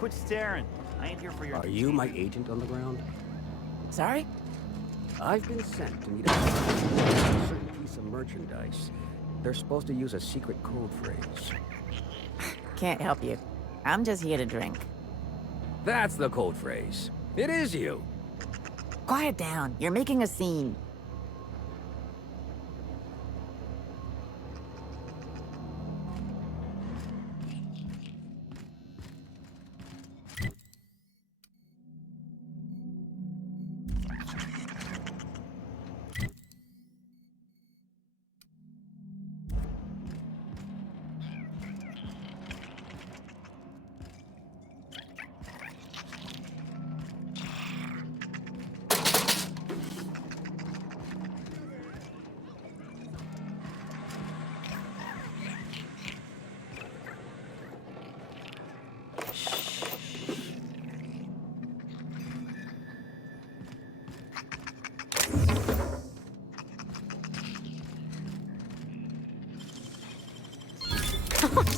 Quit staring. I ain't here for your... Are you my agent on the ground? Sorry? I've been sent to meet a certain piece of merchandise. They're supposed to use a secret code phrase. Can't help you. I'm just here to drink. That's the code phrase. It is you. Quiet down. You're making a scene.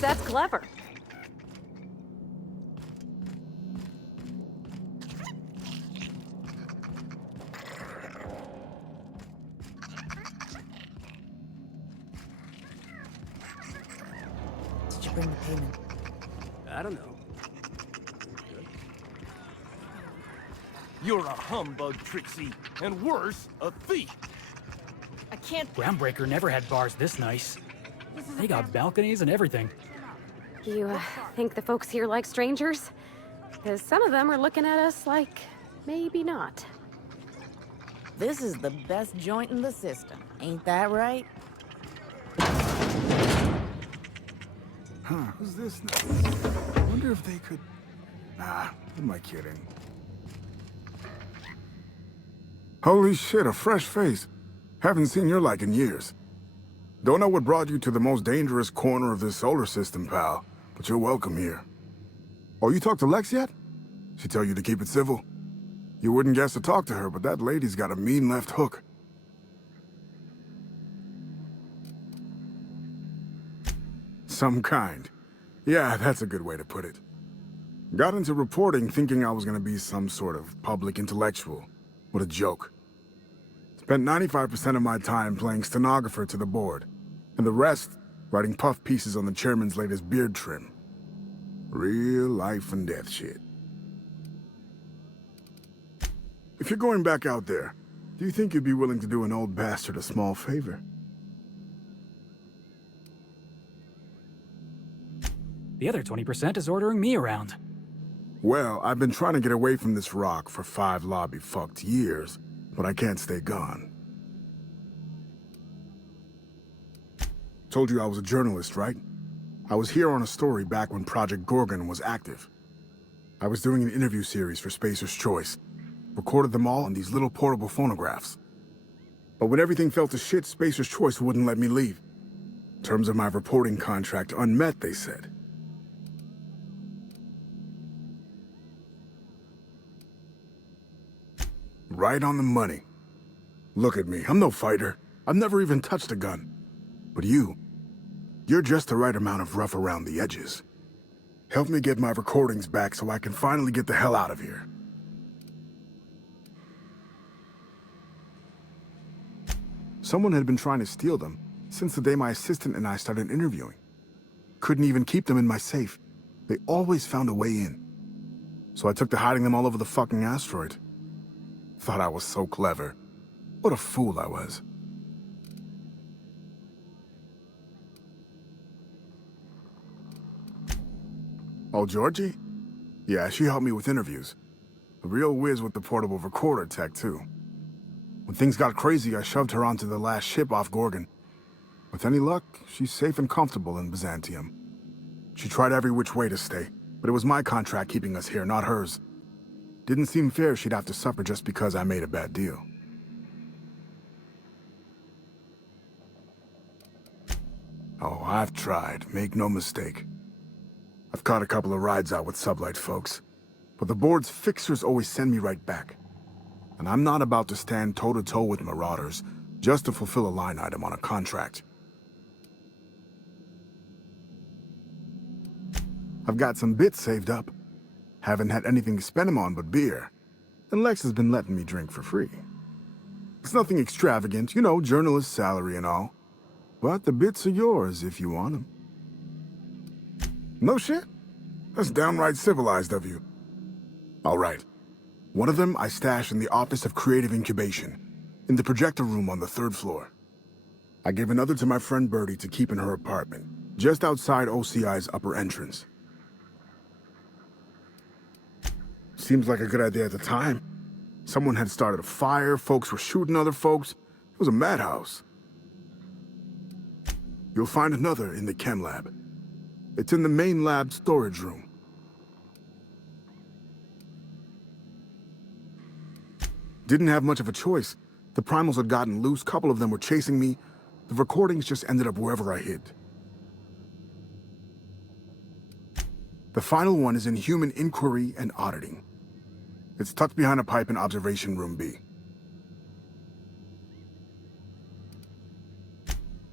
That's clever. Did you bring the payment? I don't know. You're a humbug, Trixie, and worse, a thief. I can't... Groundbreaker never had bars this nice. They got balconies and everything. You think the folks here like strangers? Because some of them are looking at us like, maybe not. This is the best joint in the system. Ain't that right? Huh, who's this now? I wonder if they could... Nah, who am I kidding? Holy shit, a fresh face. Haven't seen your like in years. Don't know what brought you to the most dangerous corner of this solar system, pal, but you're welcome here. Oh, you talked to Lex yet? She tell you to keep it civil? You wouldn't guess to talk to her, but that lady's got a mean left hook. Some kind. Yeah, that's a good way to put it. Got into reporting thinking I was gonna be some sort of public intellectual. What a joke. Spent 95% of my time playing stenographer to the board, and the rest writing puff pieces on the chairman's latest beard trim. Real life and death shit. If you're going back out there, do you think you'd be willing to do an old bastard a small favor? The other 20% is ordering me around. Well, I've been trying to get away from this rock for 5 lobby-fucked years, but I can't stay gone. Told you I was a journalist, right? I was here on a story back when Project Gorgon was active. I was doing an interview series for Spacer's Choice. Recorded them all on these little portable phonographs. But when everything fell to shit, Spacer's Choice wouldn't let me leave. Terms of my reporting contract unmet, they said. Right on the money. Look at me, I'm no fighter. I've never even touched a gun. But you're just the right amount of rough around the edges. Help me get my recordings back so I can finally get the hell out of here. Someone had been trying to steal them since the day my assistant and I started interviewing. Couldn't even keep them in my safe. They always found a way in. So I took to hiding them all over the fucking asteroid. Thought I was so clever. What a fool I was. Oh, Georgie? Yeah, she helped me with interviews. A real whiz with the portable recorder tech, too. When things got crazy, I shoved her onto the last ship off Gorgon. With any luck, she's safe and comfortable in Byzantium. She tried every which way to stay, but it was my contract keeping us here, not hers. Didn't seem fair she'd have to suffer just because I made a bad deal. Oh, I've tried, make no mistake. I've caught a couple of rides out with sublight folks, but the board's fixers always send me right back. And I'm not about to stand toe-to-toe with marauders just to fulfill a line item on a contract. I've got some bits saved up. Haven't had anything to spend 'em on but beer. And Lex has been letting me drink for free. It's nothing extravagant, you know, journalist salary and all. But the bits are yours if you want 'em. No shit? That's downright civilized of you. All right. One of them I stash in the Office of Creative Incubation, in the projector room on the 3rd floor. I gave another to my friend Birdie to keep in her apartment, just outside OCI's upper entrance. Seems like a good idea at the time. Someone had started a fire, folks were shooting other folks. It was a madhouse. You'll find another in the chem lab. It's in the main lab storage room. Didn't have much of a choice. The primals had gotten loose, couple of them were chasing me. The recordings just ended up wherever I hid. The final one is in human inquiry and auditing. It's tucked behind a pipe in Observation Room B.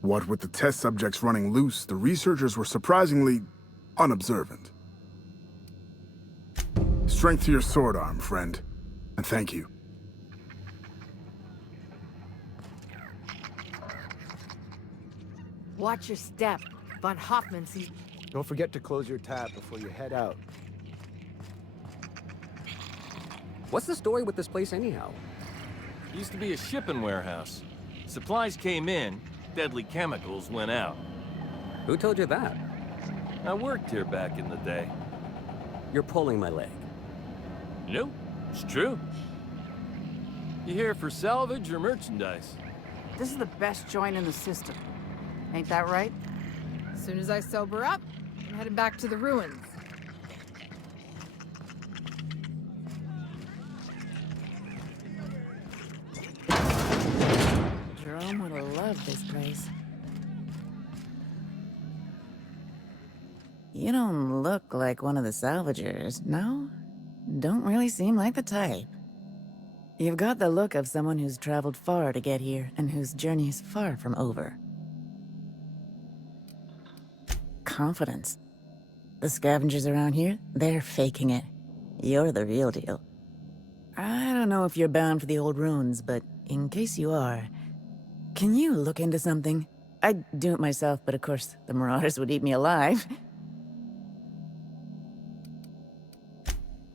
What with the test subjects running loose, the researchers were surprisingly unobservant. Strength to your sword arm, friend. And thank you. Watch your step. Von Hoffman sees... Don't forget to close your tab before you head out. What's the story with this place anyhow? Used to be a shipping warehouse. Supplies came in, deadly chemicals went out. Who told you that? I worked here back in the day. You're pulling my leg. Nope, it's true. You here for salvage or merchandise? This is the best joint in the system. Ain't that right? As soon as I sober up, I'm heading back to the ruins. Jerome would have loved this place. You don't look like one of the salvagers, no? Don't really seem like the type. You've got the look of someone who's traveled far to get here and whose journey is far from over. Confidence. The scavengers around here, they're faking it. You're the real deal. I don't know if you're bound for the old ruins, but in case you are, can you look into something? I'd do it myself, but of course, the Marauders would eat me alive.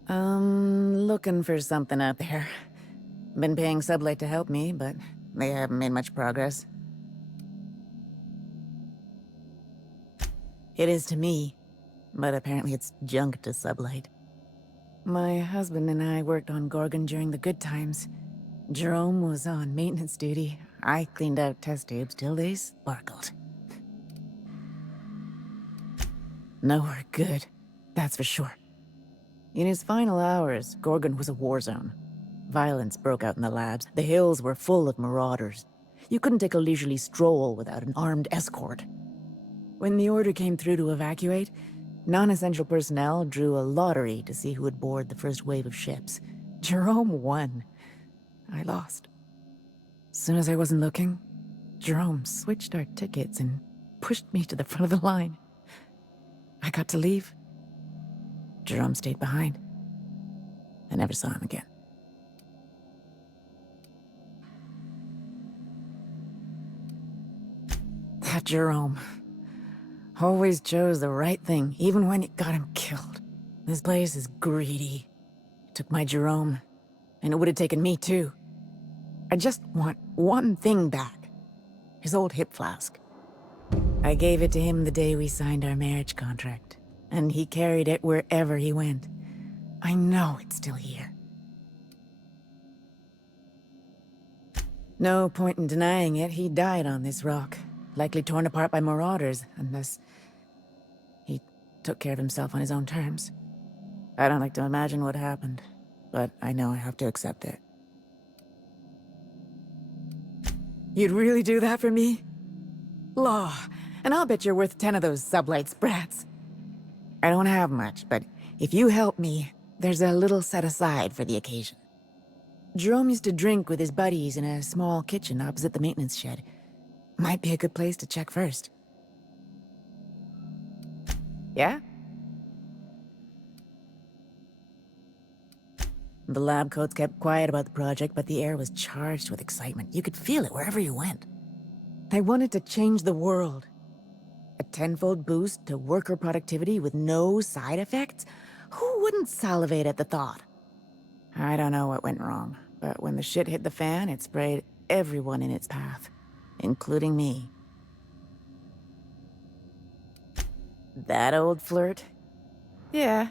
Looking for something out there. Been paying Sublight to help me, but they haven't made much progress. It is to me, but apparently it's junk to Sublight. My husband and I worked on Gorgon during the good times. Jerome was on maintenance duty. I cleaned out test tubes till they sparkled. Nowhere good, that's for sure. In his final hours, Gorgon was a war zone. Violence broke out in the labs. The hills were full of marauders. You couldn't take a leisurely stroll without an armed escort. When the order came through to evacuate, non-essential personnel drew a lottery to see who would board the first wave of ships. Jerome won. I lost. As soon as I wasn't looking, Jerome switched our tickets and pushed me to the front of the line. I got to leave. Jerome stayed behind. I never saw him again. That Jerome always chose the right thing, even when it got him killed. This place is greedy. It took my Jerome, and it would have taken me too. I just want one thing back. His old hip flask. I gave it to him the day we signed our marriage contract, and he carried it wherever he went. I know it's still here. No point in denying it, he died on this rock. Likely torn apart by marauders, unless he took care of himself on his own terms. I don't like to imagine what happened, but I know I have to accept it. You'd really do that for me? Law, and I'll bet you're worth 10 of those Sublight sprats. I don't have much, but if you help me, there's a little set aside for the occasion. Jerome used to drink with his buddies in a small kitchen opposite the maintenance shed. Might be a good place to check first. Yeah? The lab coats kept quiet about the project, but the air was charged with excitement. You could feel it wherever you went. They wanted to change the world. A tenfold boost to worker productivity with no side effects? Who wouldn't salivate at the thought? I don't know what went wrong, but when the shit hit the fan, it sprayed everyone in its path, including me. That old flirt? Yeah,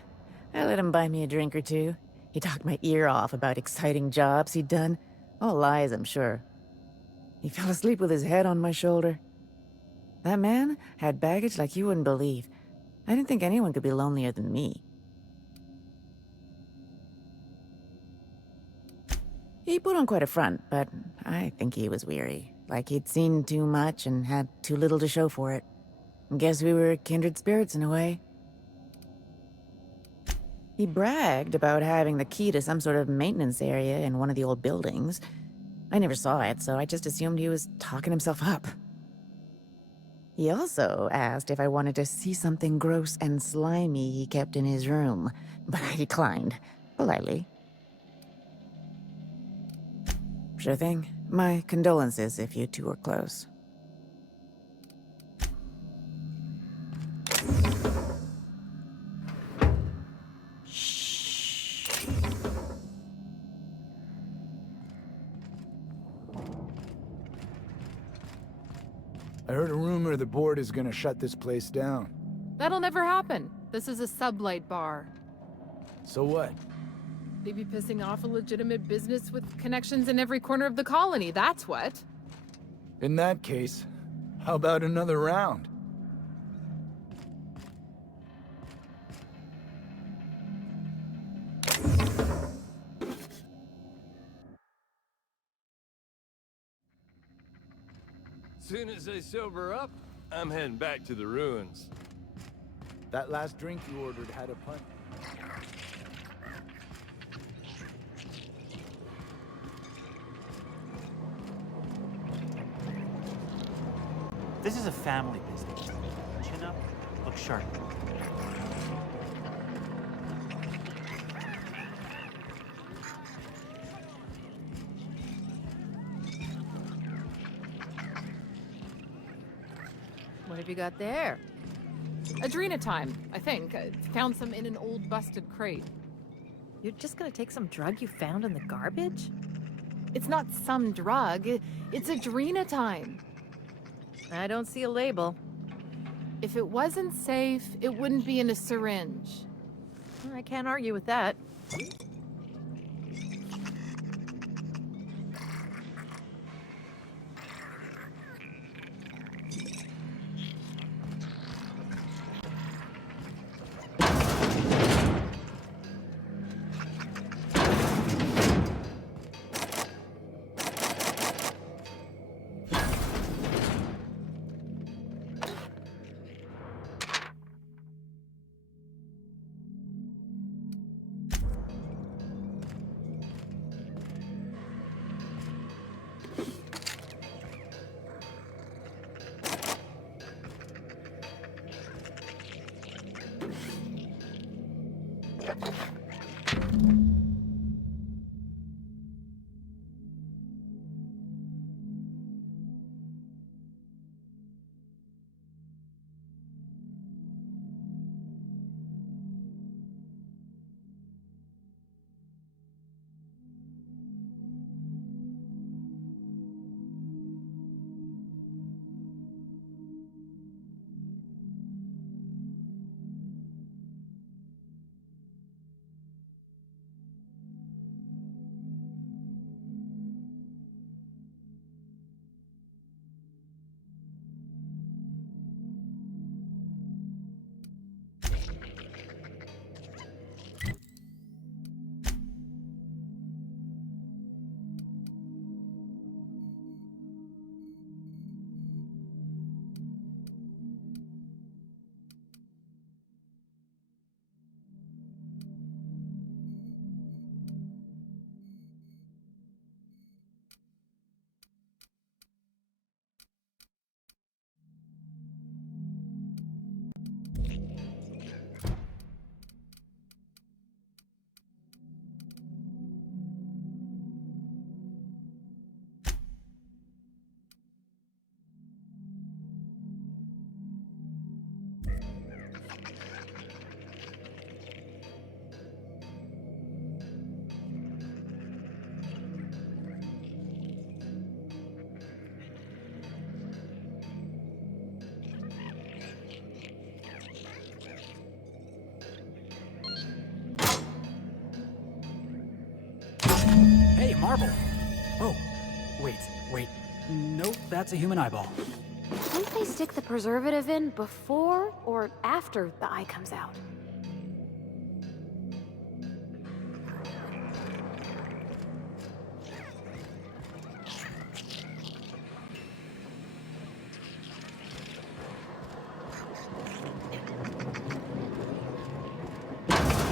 I let him buy me a drink or two. He talked my ear off about exciting jobs he'd done. All lies, I'm sure. He fell asleep with his head on my shoulder. That man had baggage like you wouldn't believe. I didn't think anyone could be lonelier than me. He put on quite a front, but I think he was weary. Like he'd seen too much and had too little to show for it. Guess we were kindred spirits in a way. He bragged about having the key to some sort of maintenance area in one of the old buildings. I never saw it, so I just assumed he was talking himself up. He also asked if I wanted to see something gross and slimy he kept in his room, but I declined, politely. Sure thing. My condolences if you two were close. I heard a rumor the board is gonna shut this place down. That'll never happen. This is a sublight bar. So what? Maybe pissing off a legitimate business with connections in every corner of the colony, that's what. In that case, how about another round? Soon as I sober up, I'm heading back to the ruins. That last drink you ordered had a punch. This is a family business. Chin up, look sharp. What have you got there? Adrenatime, I think. I found some in an old busted crate. You're just gonna take some drug you found in the garbage? It's not some drug. It's adrenatime. I don't see a label. If it wasn't safe, it wouldn't be in a syringe. I can't argue with that. Marble. Oh, wait. Nope, that's a human eyeball. Don't they stick the preservative in before or after the eye comes out?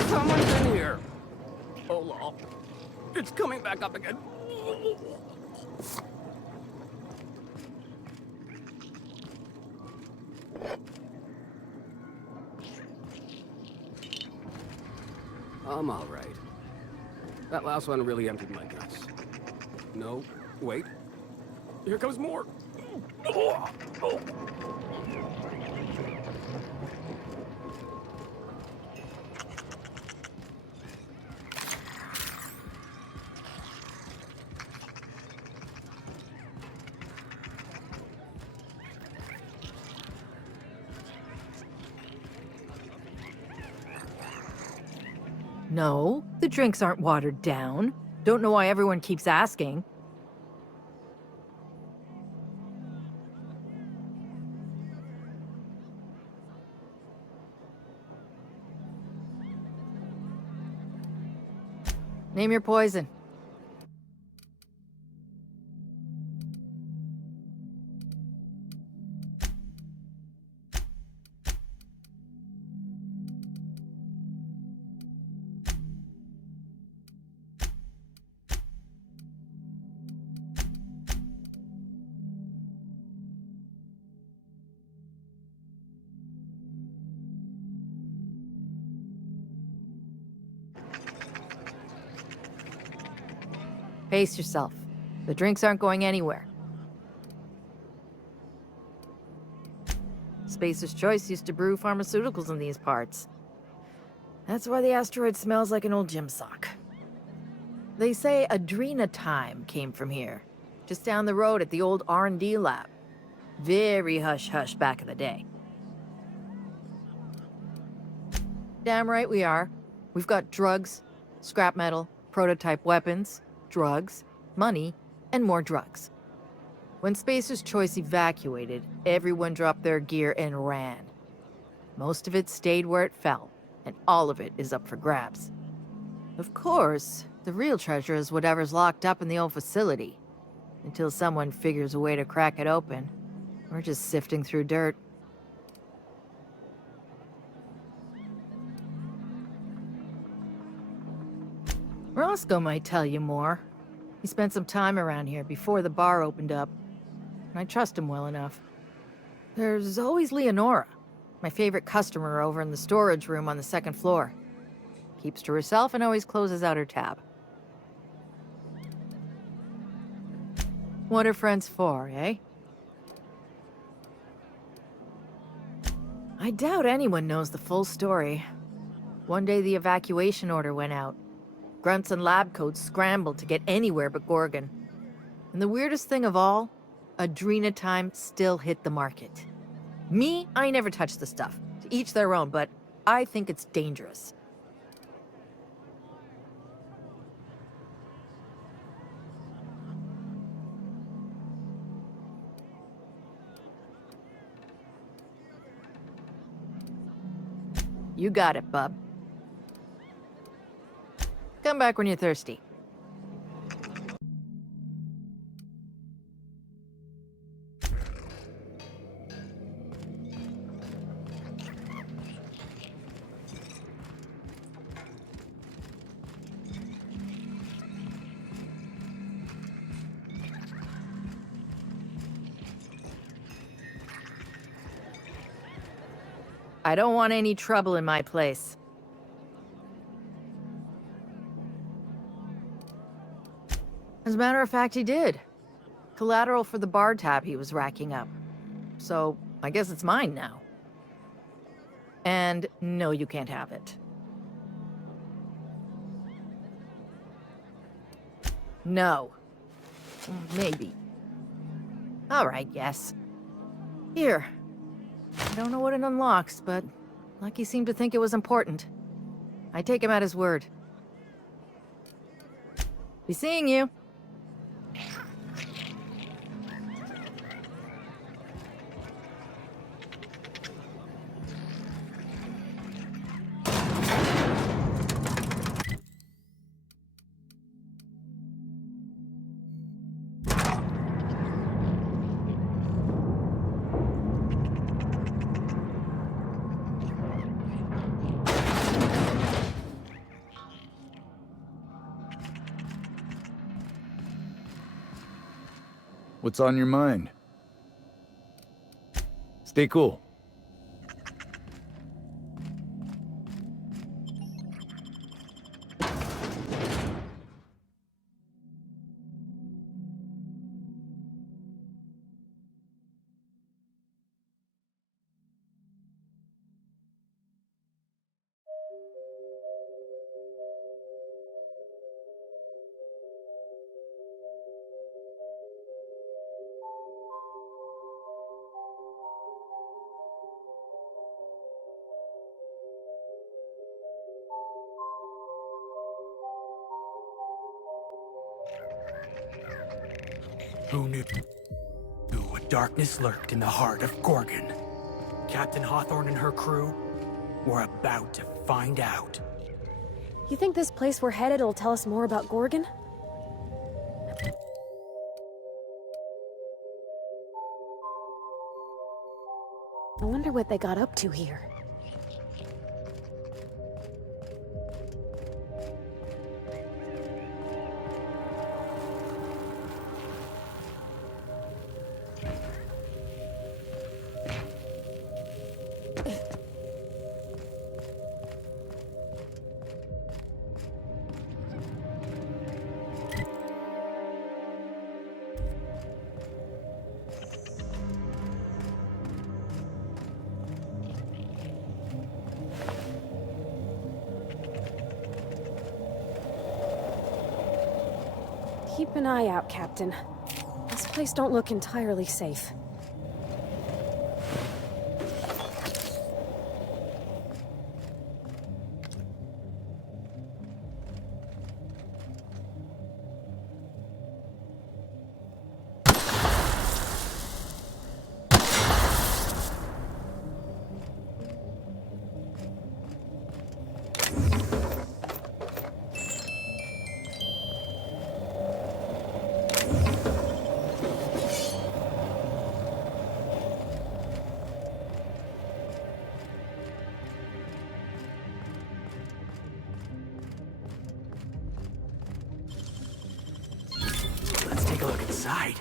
Someone's in here! Oh, lol. It's coming back up again. I'm all right. That last one really emptied my guts. No, wait. Here comes more. No, the drinks aren't watered down. Don't know why everyone keeps asking. Name your poison. Pace yourself. The drinks aren't going anywhere. Spacer's Choice used to brew pharmaceuticals in these parts. That's why the asteroid smells like an old gym sock. They say Adrena Time came from here, just down the road at the old R&D lab. Very hush-hush back in the day. Damn right we are. We've got drugs, scrap metal, prototype weapons, drugs, money, and more drugs. When Spacer's Choice evacuated, everyone dropped their gear and ran. Most of it stayed where it fell, and all of it is up for grabs. Of course, the real treasure is whatever's locked up in the old facility. Until someone figures a way to crack it open, we're just sifting through dirt. Roscoe might tell you more. He spent some time around here before the bar opened up, and I trust him well enough. There's always Leonora, my favorite customer over in the storage room on the second floor. Keeps to herself and always closes out her tab. What are friends for, eh? I doubt anyone knows the full story. One day the evacuation order went out. Grunts and lab coats scrambled to get anywhere but Gorgon. And the weirdest thing of all, Adrena Time still hit the market. Me, I never touched the stuff. To each their own, but I think it's dangerous. You got it, bub. Come back when you're thirsty. I don't want any trouble in my place. As a matter of fact, he did. Collateral for the bar tab he was racking up. So, I guess it's mine now. And no, you can't have it. No. Maybe. All right, yes. Here. I don't know what it unlocks, but Lucky seemed to think it was important. I take him at his word. Be seeing you. What's on your mind? Stay cool. Who knew a darkness lurked in the heart of Gorgon? Captain Hawthorne and her crew were about to find out. You think this place we're headed will tell us more about Gorgon? I wonder what they got up to here. Keep an eye out, Captain. This place don't look entirely safe. Let's take a look inside.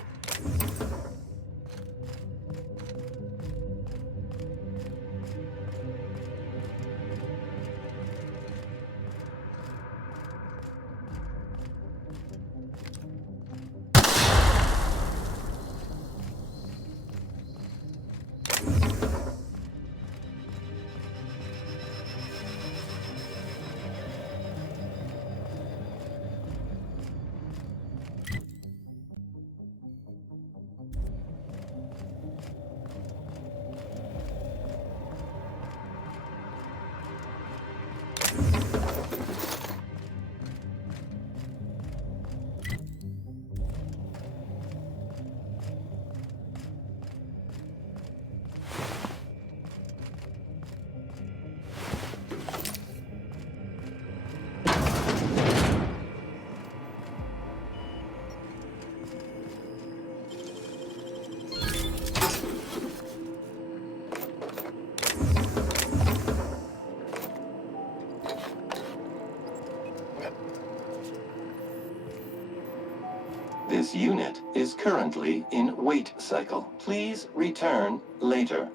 This unit is currently in wait cycle. Please return later.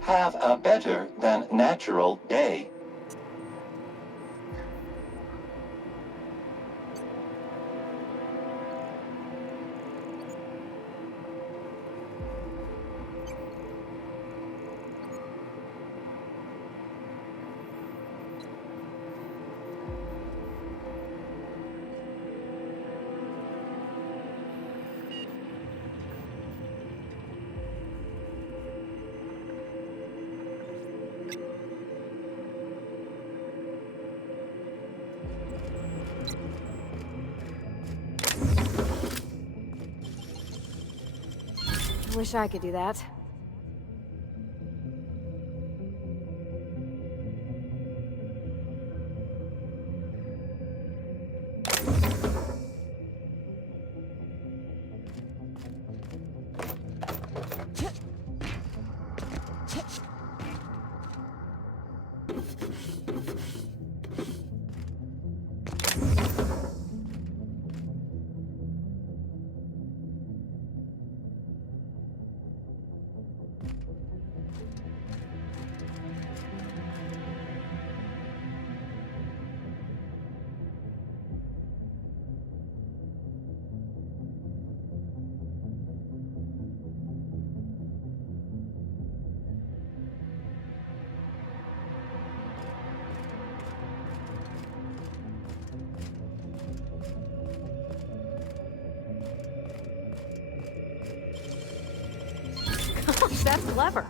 Have a better than natural day. Wish I could do that. That's clever.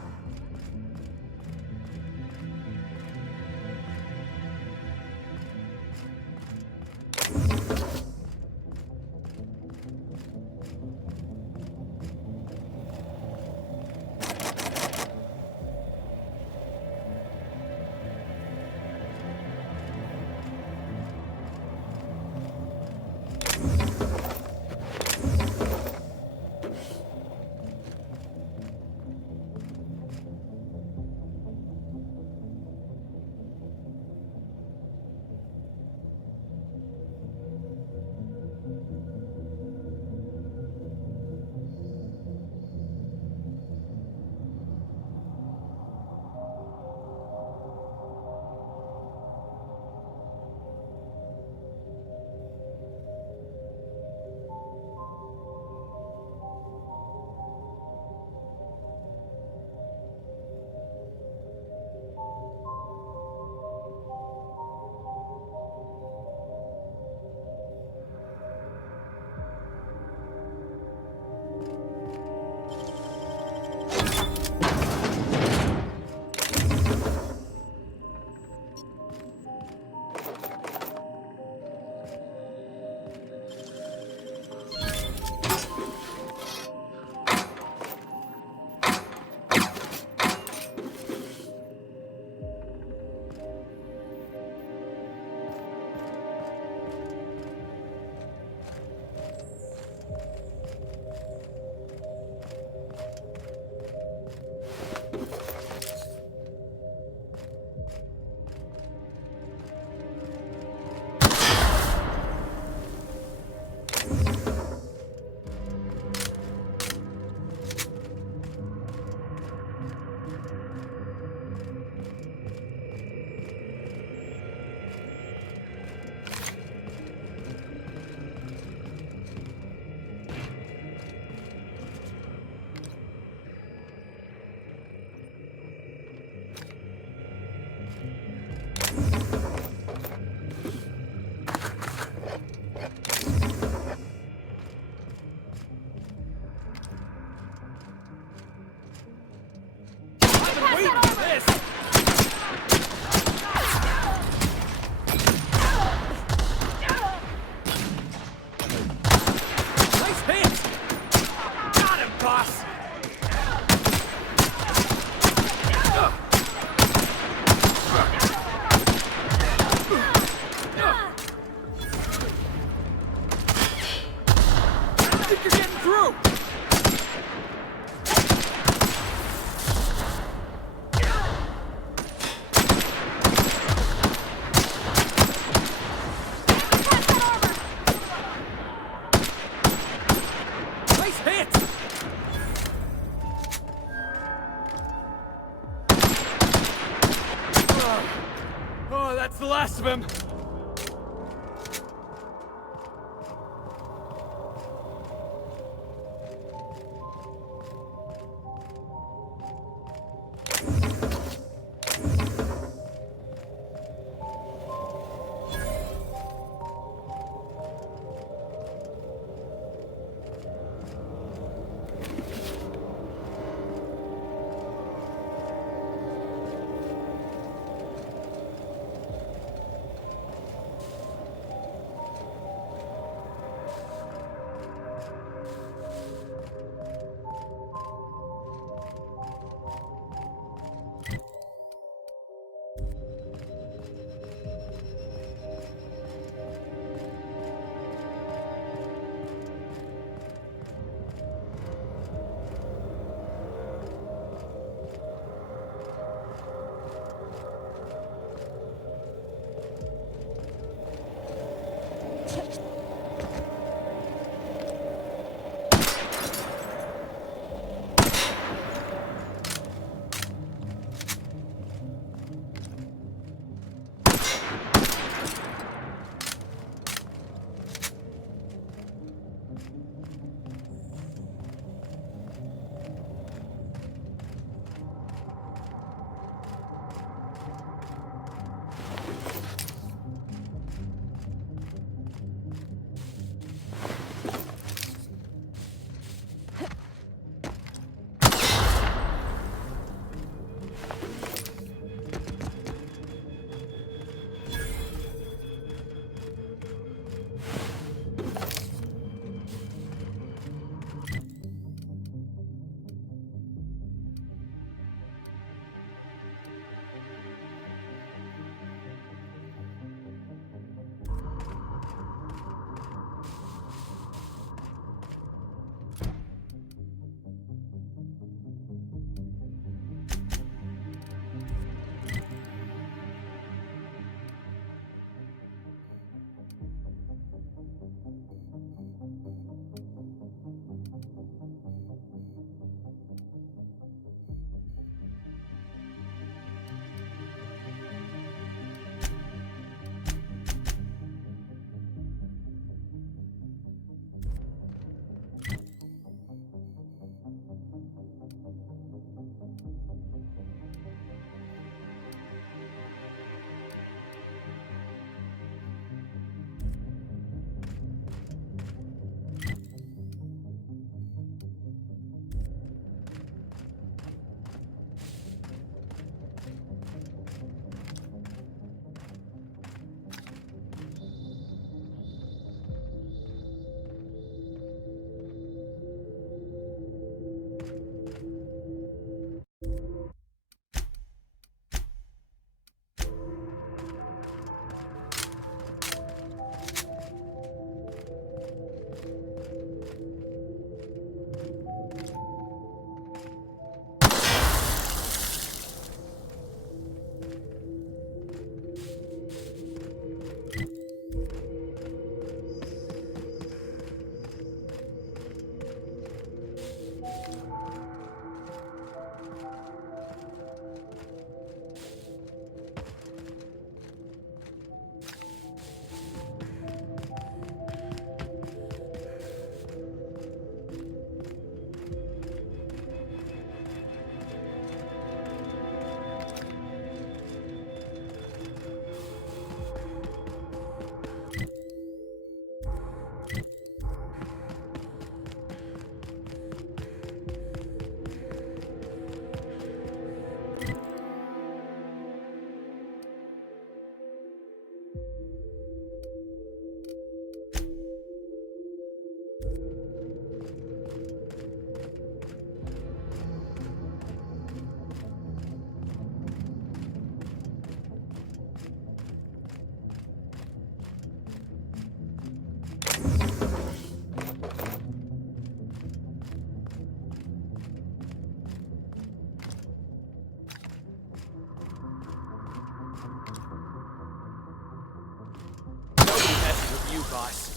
That's the last of him. boss.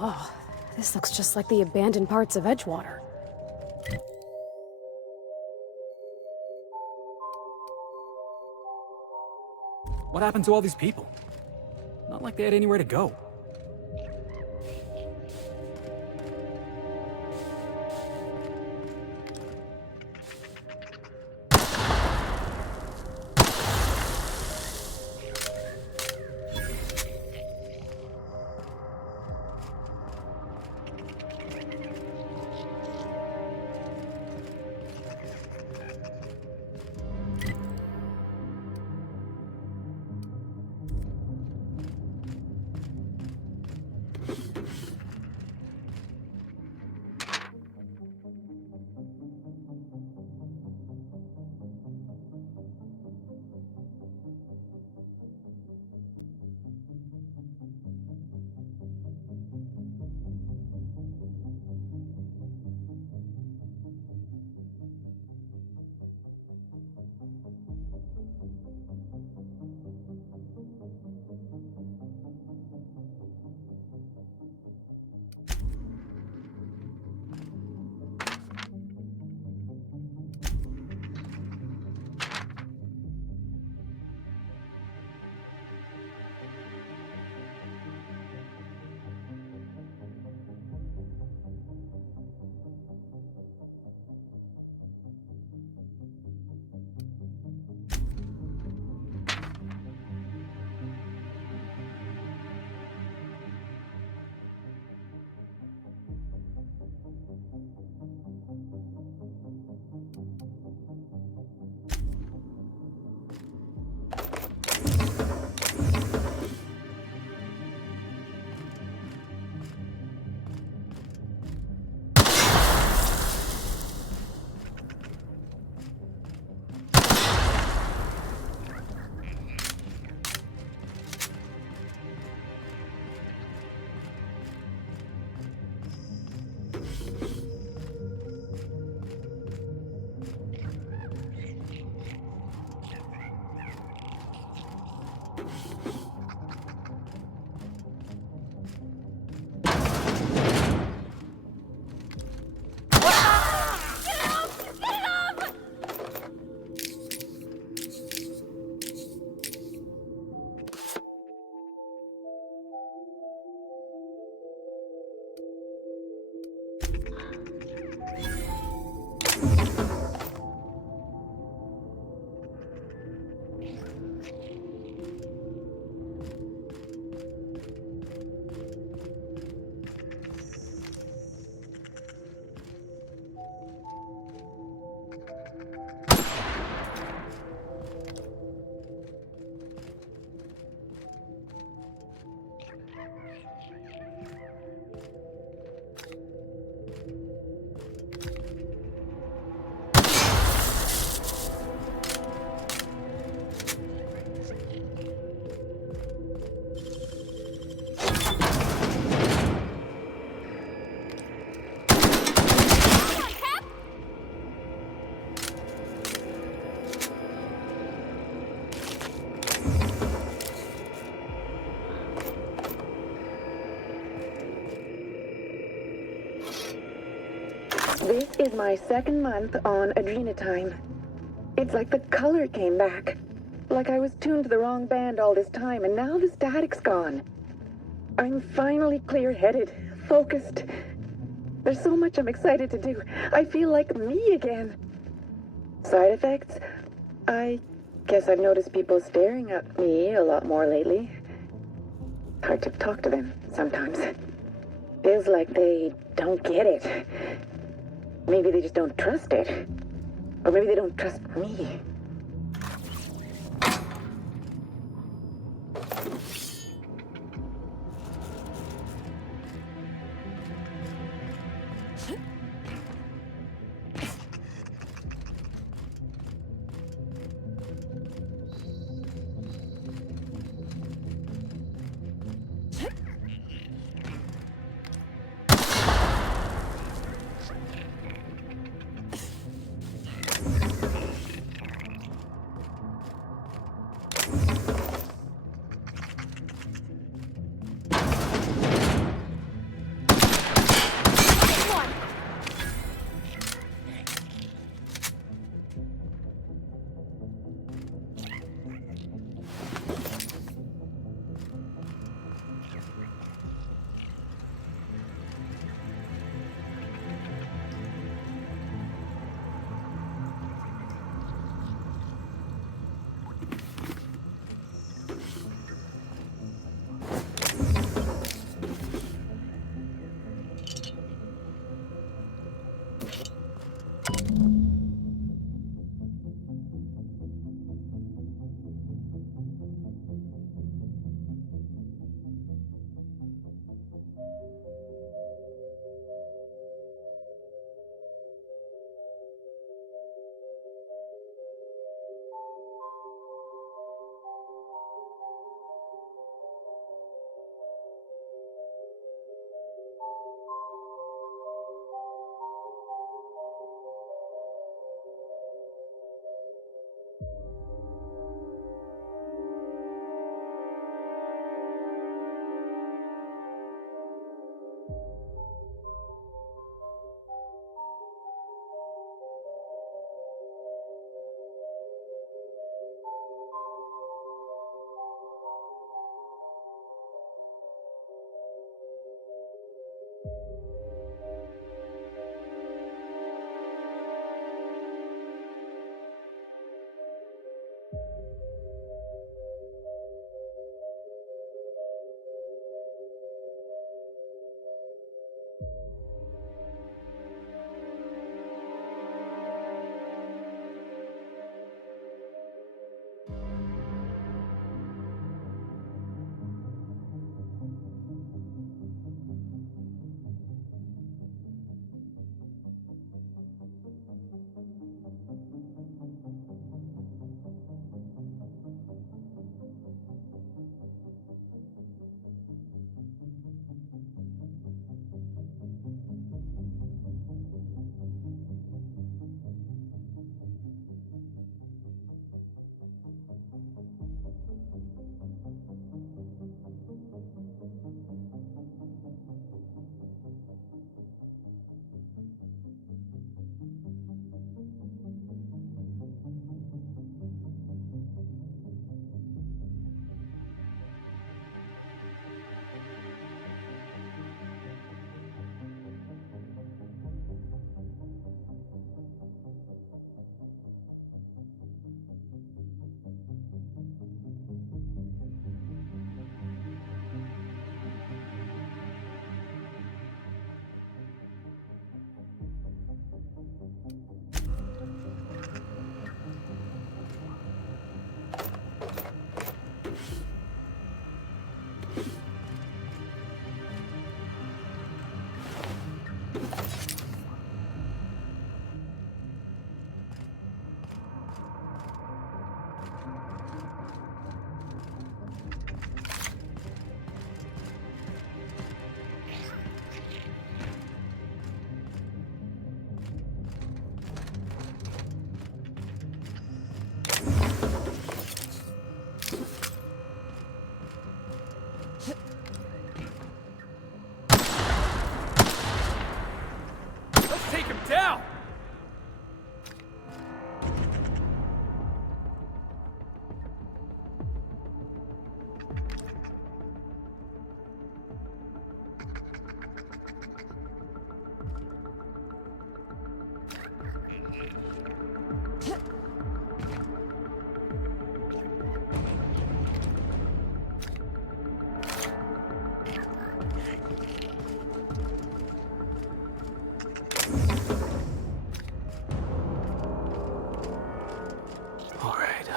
Oh, this looks just like the abandoned parts of Edgewater. What happened to all these people? Not like they had anywhere to go. This is my second month on Adrenatime. It's like the color came back. Like I was tuned to the wrong band all this time, and now the static's gone. I'm finally clear-headed, focused. There's so much I'm excited to do. I feel like me again. Side effects? I guess I've noticed people staring at me a lot more lately. Hard to talk to them sometimes. Feels like they don't get it. Maybe they just don't trust it. Or maybe they don't trust me.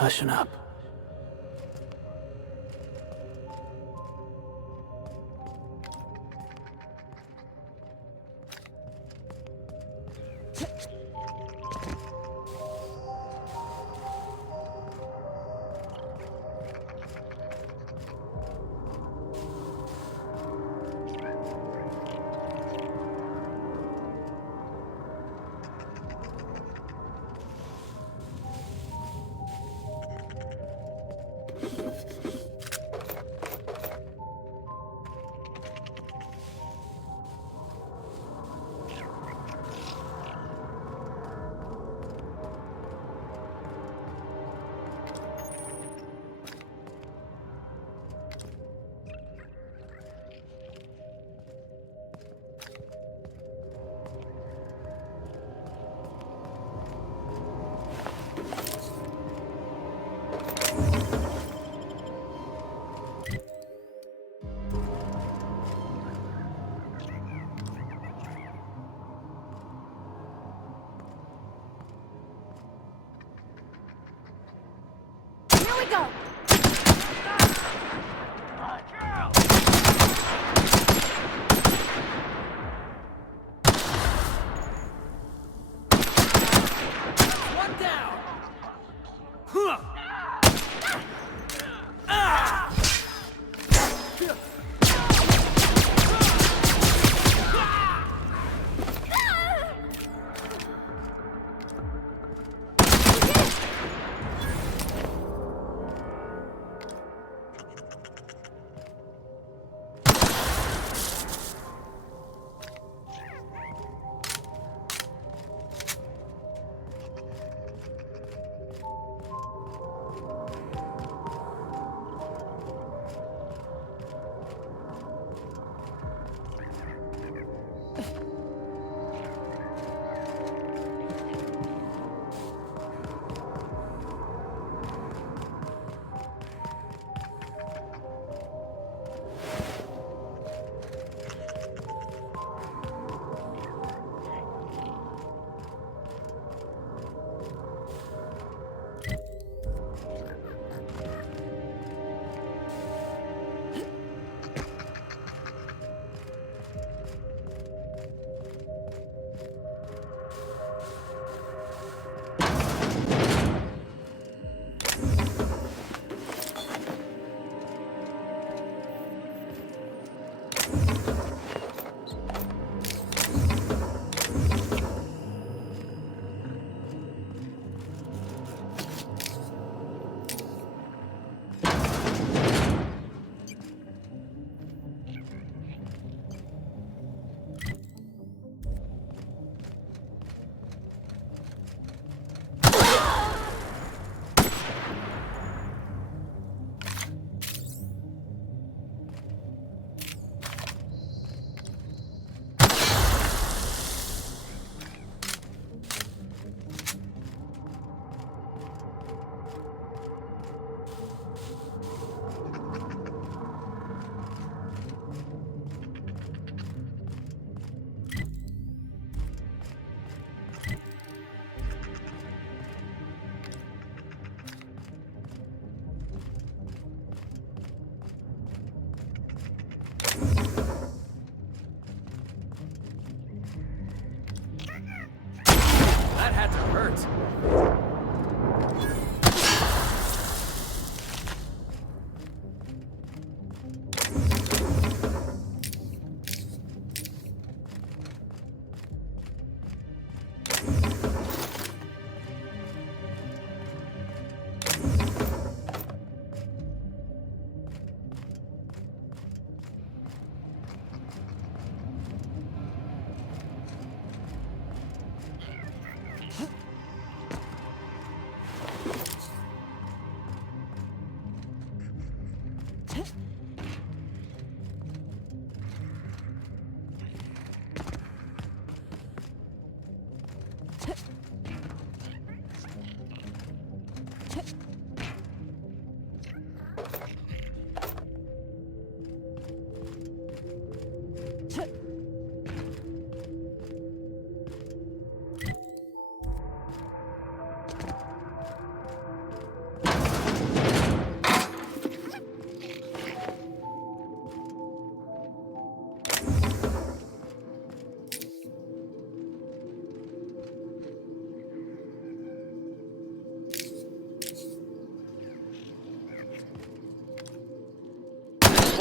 Hushing up. Here we go! One down! That had to hurt.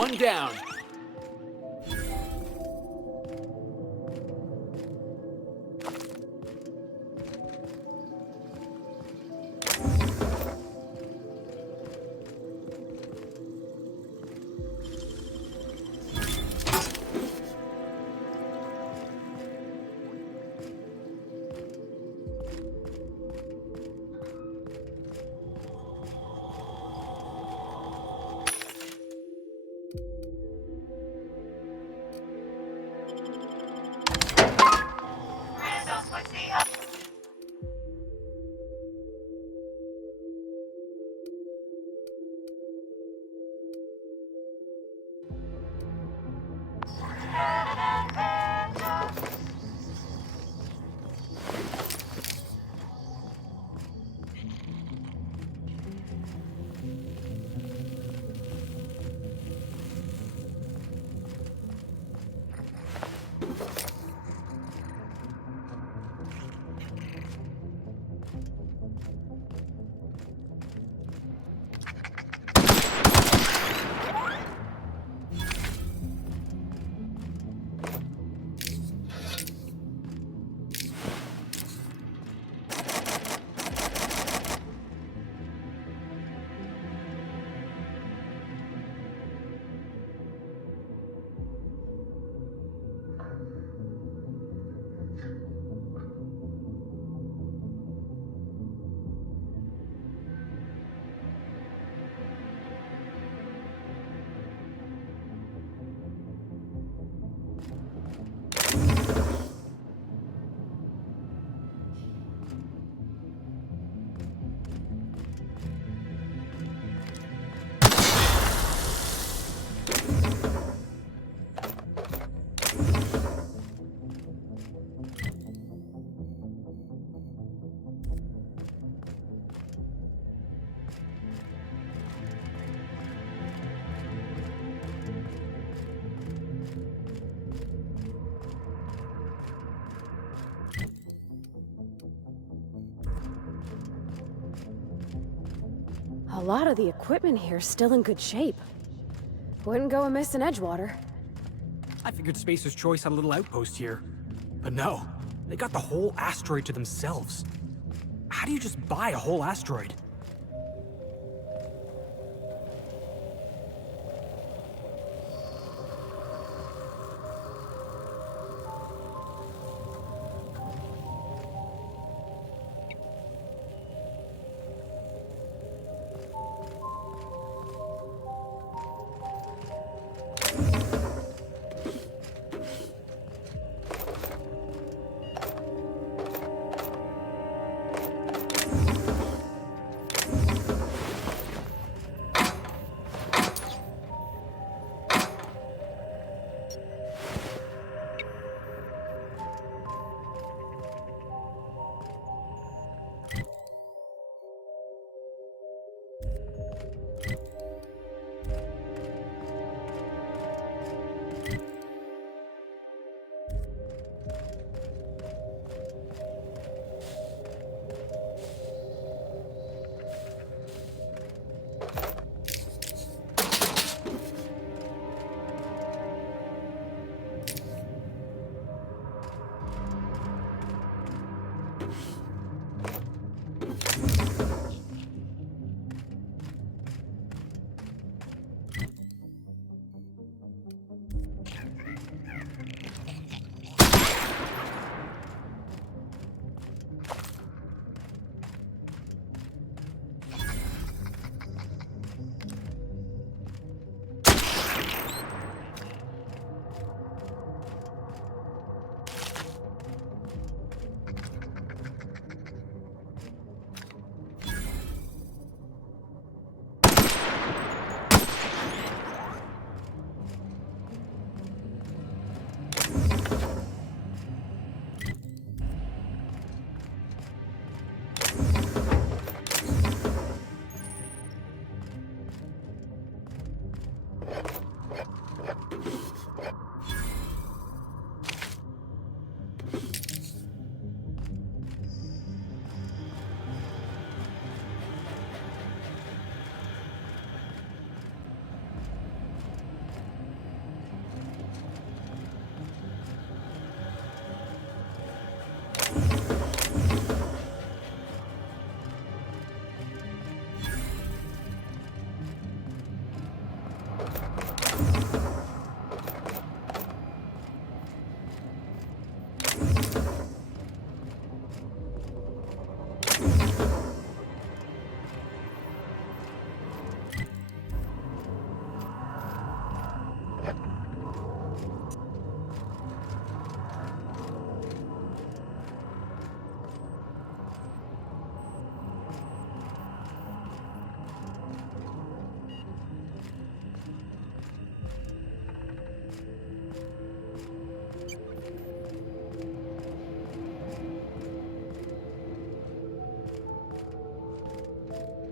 One down. A lot of the equipment here's still in good shape. Wouldn't go amiss in Edgewater. I figured Spacer's Choice had a little outpost here. But no, they got the whole asteroid to themselves. How do you just buy a whole asteroid?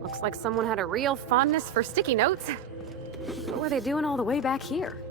Looks like someone had a real fondness for sticky notes. What were they doing all the way back here?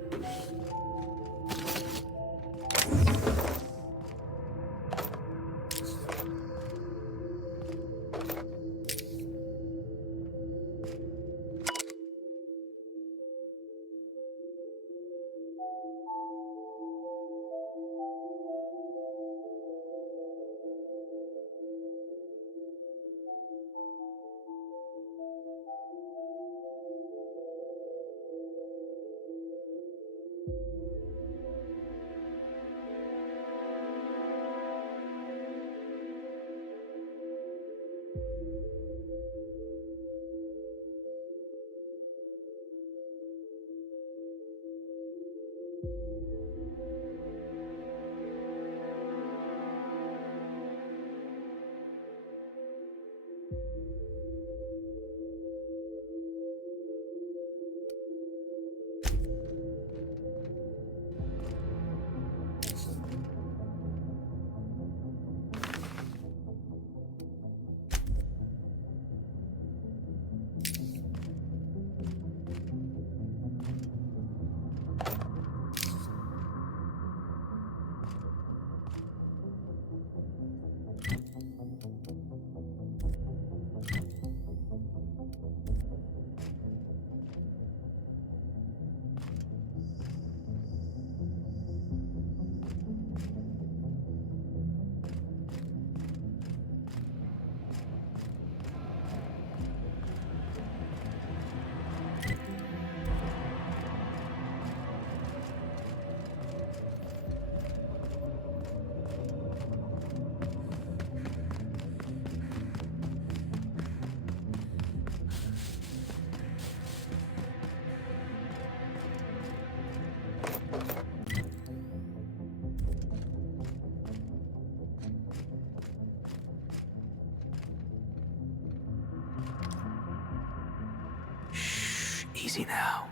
Easy now.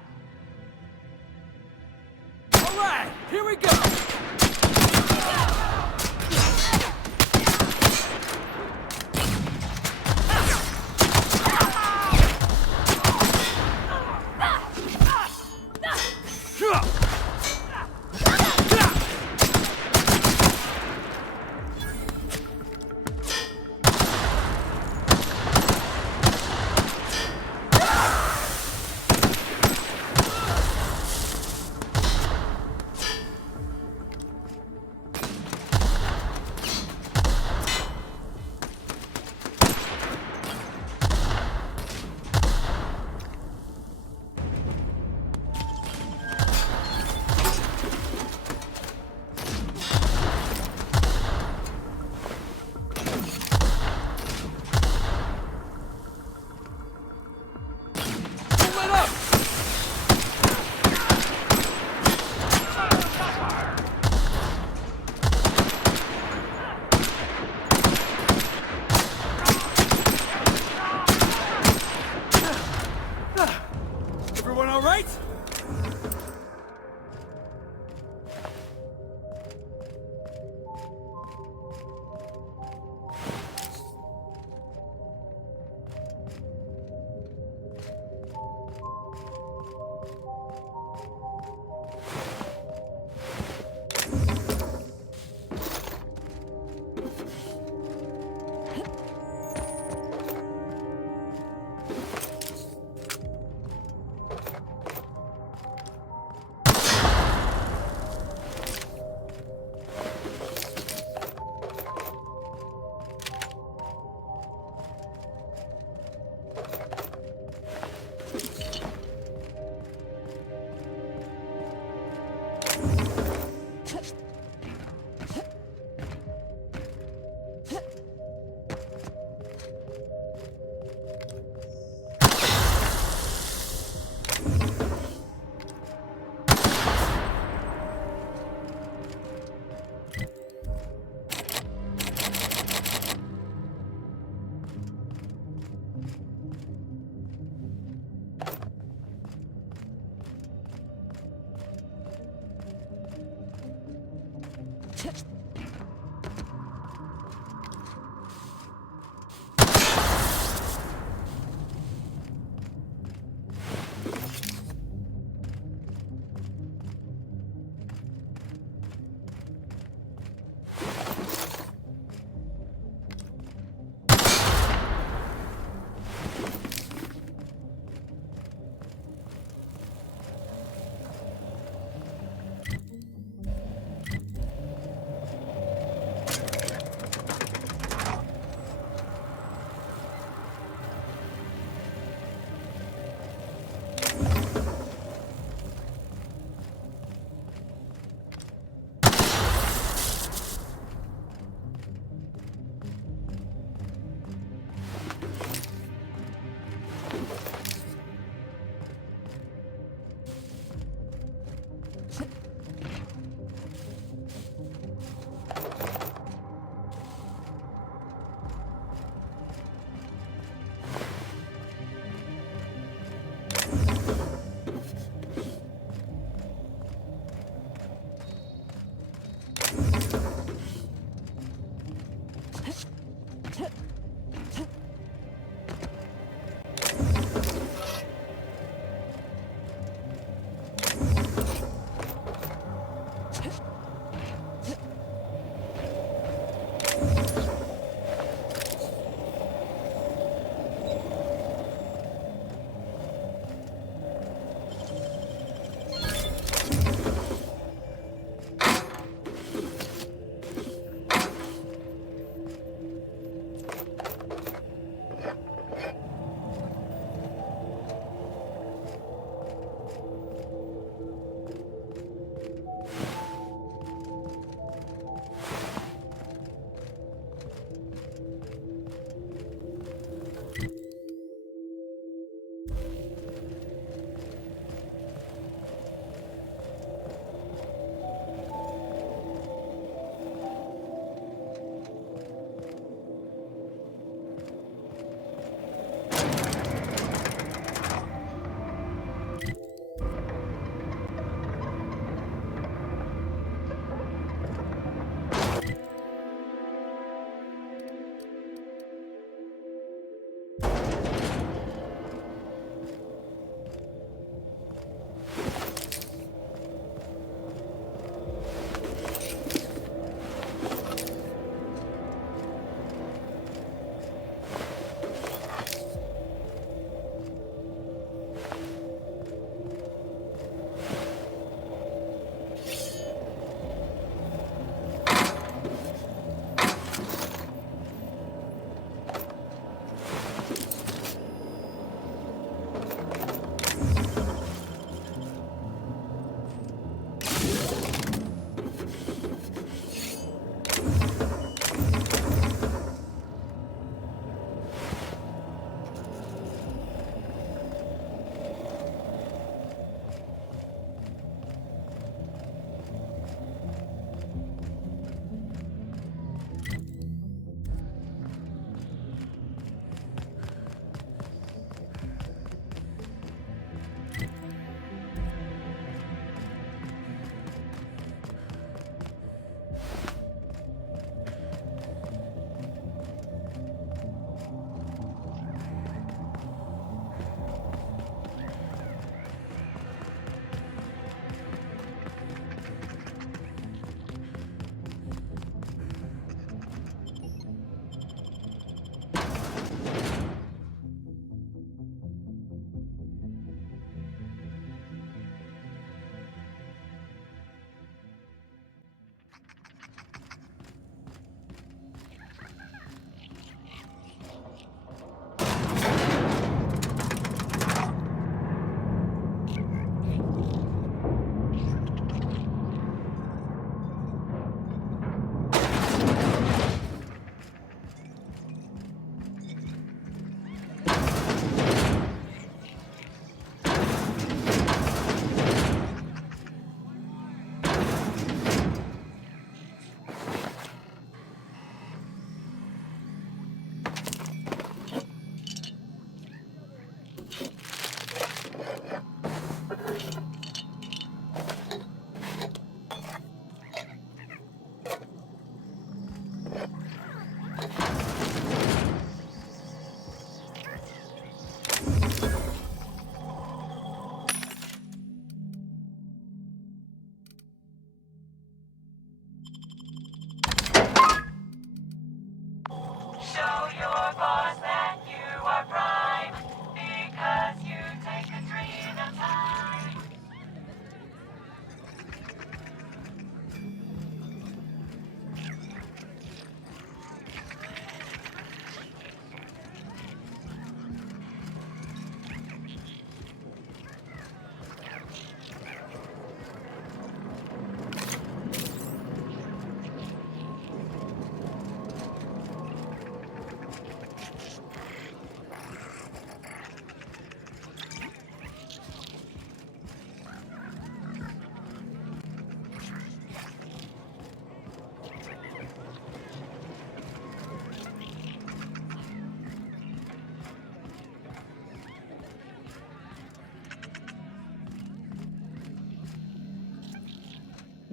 All right, here we go. Everyone all right?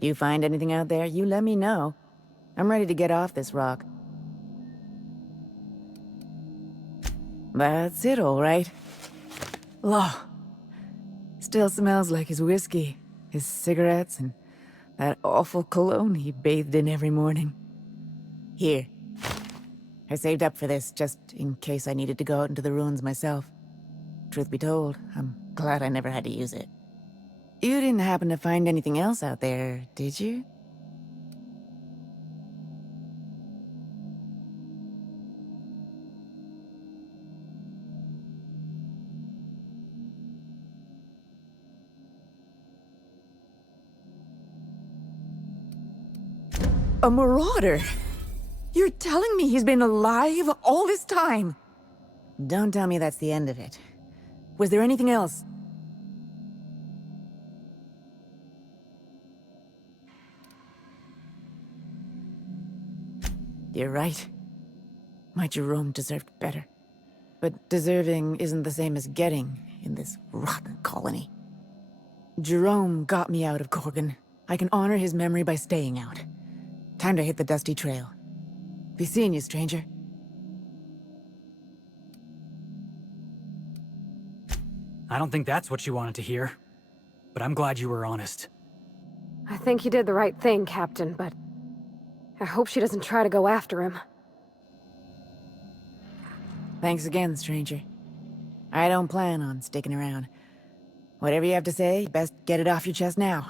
You find anything out there, you let me know. I'm ready to get off this rock. That's it, all right. Law. Still smells like his whiskey, his cigarettes, and that awful cologne he bathed in every morning. Here. I saved up for this just in case I needed to go out into the ruins myself. Truth be told, I'm glad I never had to use it. You didn't happen to find anything else out there, did you? A marauder? You're telling me he's been alive all this time? Don't tell me that's the end of it. Was there anything else? You're right. My Jerome deserved better. But deserving isn't the same as getting in this rotten colony. Jerome got me out of Gorgon. I can honor his memory by staying out. Time to hit the dusty trail. Be seeing you, stranger. I don't think that's what you wanted to hear, but I'm glad you were honest. I think you did the right thing, Captain, but I hope she doesn't try to go after him. Thanks again, stranger. I don't plan on sticking around. Whatever you have to say, best get it off your chest now.